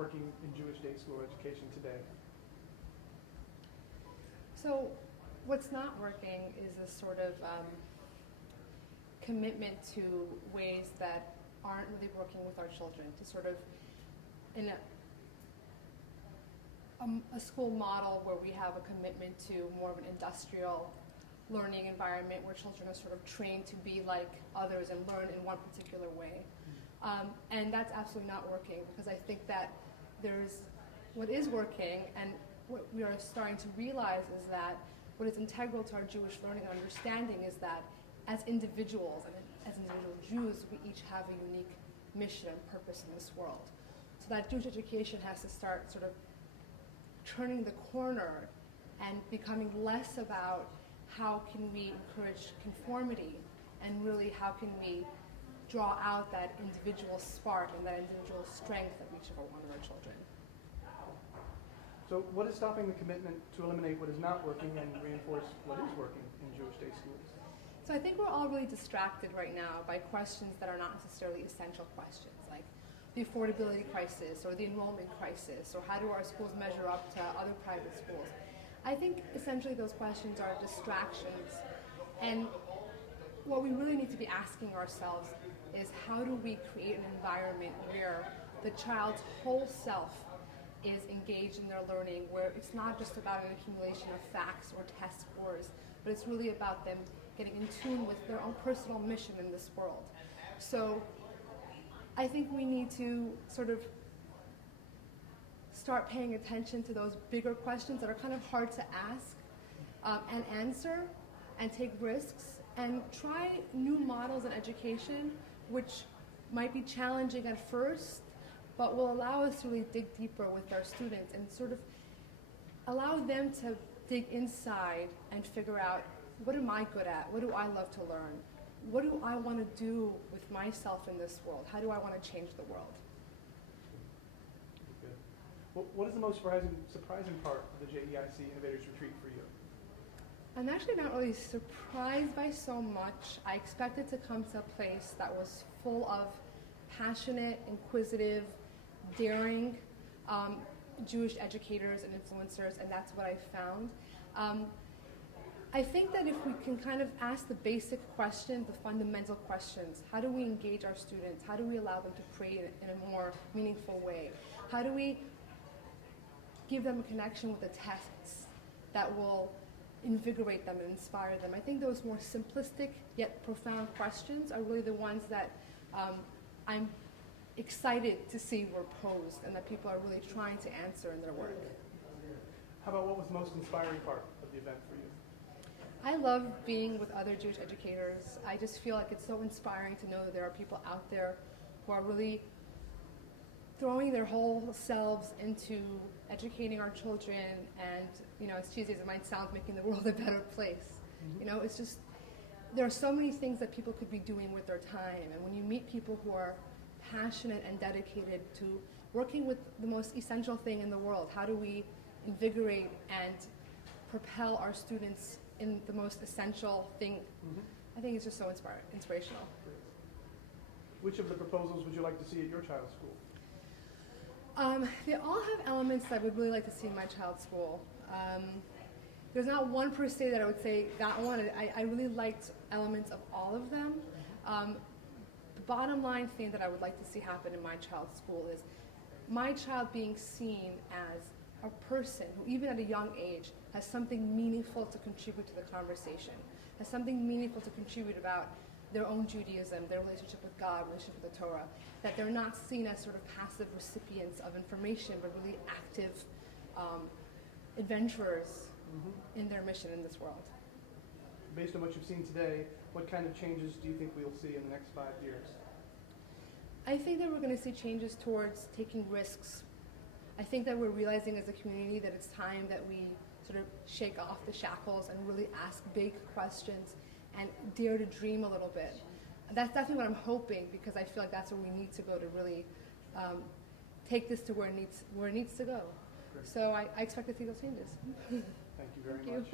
working in Jewish day school education today? So what's not working is a sort of commitment to ways that aren't really working with our children, to sort of, in a school model where we have a commitment to more of an industrial learning environment where children are sort of trained to be like others and learn in one particular way. And that's absolutely not working, because I think that there's what is working, and what we are starting to realize is that what is integral to our Jewish learning and understanding is that as individuals and as individual Jews, we each have a unique mission and purpose in this world. So that Jewish education has to start sort of turning the corner and becoming less about how can we encourage conformity and really how can we draw out that individual spark and that individual strength of each of one of our children. So what is stopping the commitment to eliminate what is not working and reinforce what is working in Jewish day schools? So I think we're all really distracted right now by questions that are not necessarily essential questions, like the affordability crisis or the enrollment crisis, or how do our schools measure up to other private schools. I think essentially those questions are distractions, and what we really need to be asking ourselves is how do we create an environment where the child's whole self is engaged in their learning, where it's not just about an accumulation of facts or test scores, but it's really about them getting in tune with their own personal mission in this world. So I think we need to sort of start paying attention to those bigger questions that are kind of hard to ask and answer, and take risks and try new models in education which might be challenging at first, but will allow us to really dig deeper with our students and sort of allow them to dig inside and figure out, what am I good at? What do I love to learn? What do I want to do with myself in this world? How do I want to change the world? Good. Well, what is the most surprising part of the JEIC Innovators Retreat for you? I'm actually not really surprised by so much. I expected to come to a place that was full of passionate, inquisitive, daring Jewish educators and influencers, and that's what I found. I think that if we can kind of ask the basic questions, the fundamental questions, how do we engage our students? How do we allow them to pray in a more meaningful way? How do we give them a connection with the texts that will invigorate them and inspire them? I think those more simplistic yet profound questions are really the ones that I'm excited to see were posed and that people are really trying to answer in their work. How about what was the most inspiring part of the event for you? I love being with other Jewish educators. I just feel like it's so inspiring to know that there are people out there who are really throwing their whole selves into educating our children and, as cheesy as it might sound, making the world a better place. Mm-hmm. It's just, there are so many things that people could be doing with their time, and when you meet people who are passionate and dedicated to working with the most essential thing in the world, how do we invigorate and propel our students in the most essential thing, I think it's just so inspirational. Which of the proposals would you like to see at your child's school? They all have elements that I would really like to see in my child's school. There's not one per se that I would say that one. I really liked elements of all of them. The bottom line thing that I would like to see happen in my child's school is my child being seen as a person who, even at a young age, has something meaningful to contribute to the conversation, has something meaningful to contribute about their own Judaism, their relationship with God, relationship with the Torah, that they're not seen as sort of passive recipients of information, but really active adventurers in their mission in this world. Based on what you've seen today, what kind of changes do you think we'll see in the next 5 years? I think that we're going to see changes towards taking risks. I think that we're realizing as a community that it's time that we sort of shake off the shackles and really ask big questions and dare to dream a little bit. That's definitely what I'm hoping, because I feel like that's where we need to go to really take this to where it needs to go. Great. So I expect to see those changes. Thank you very much.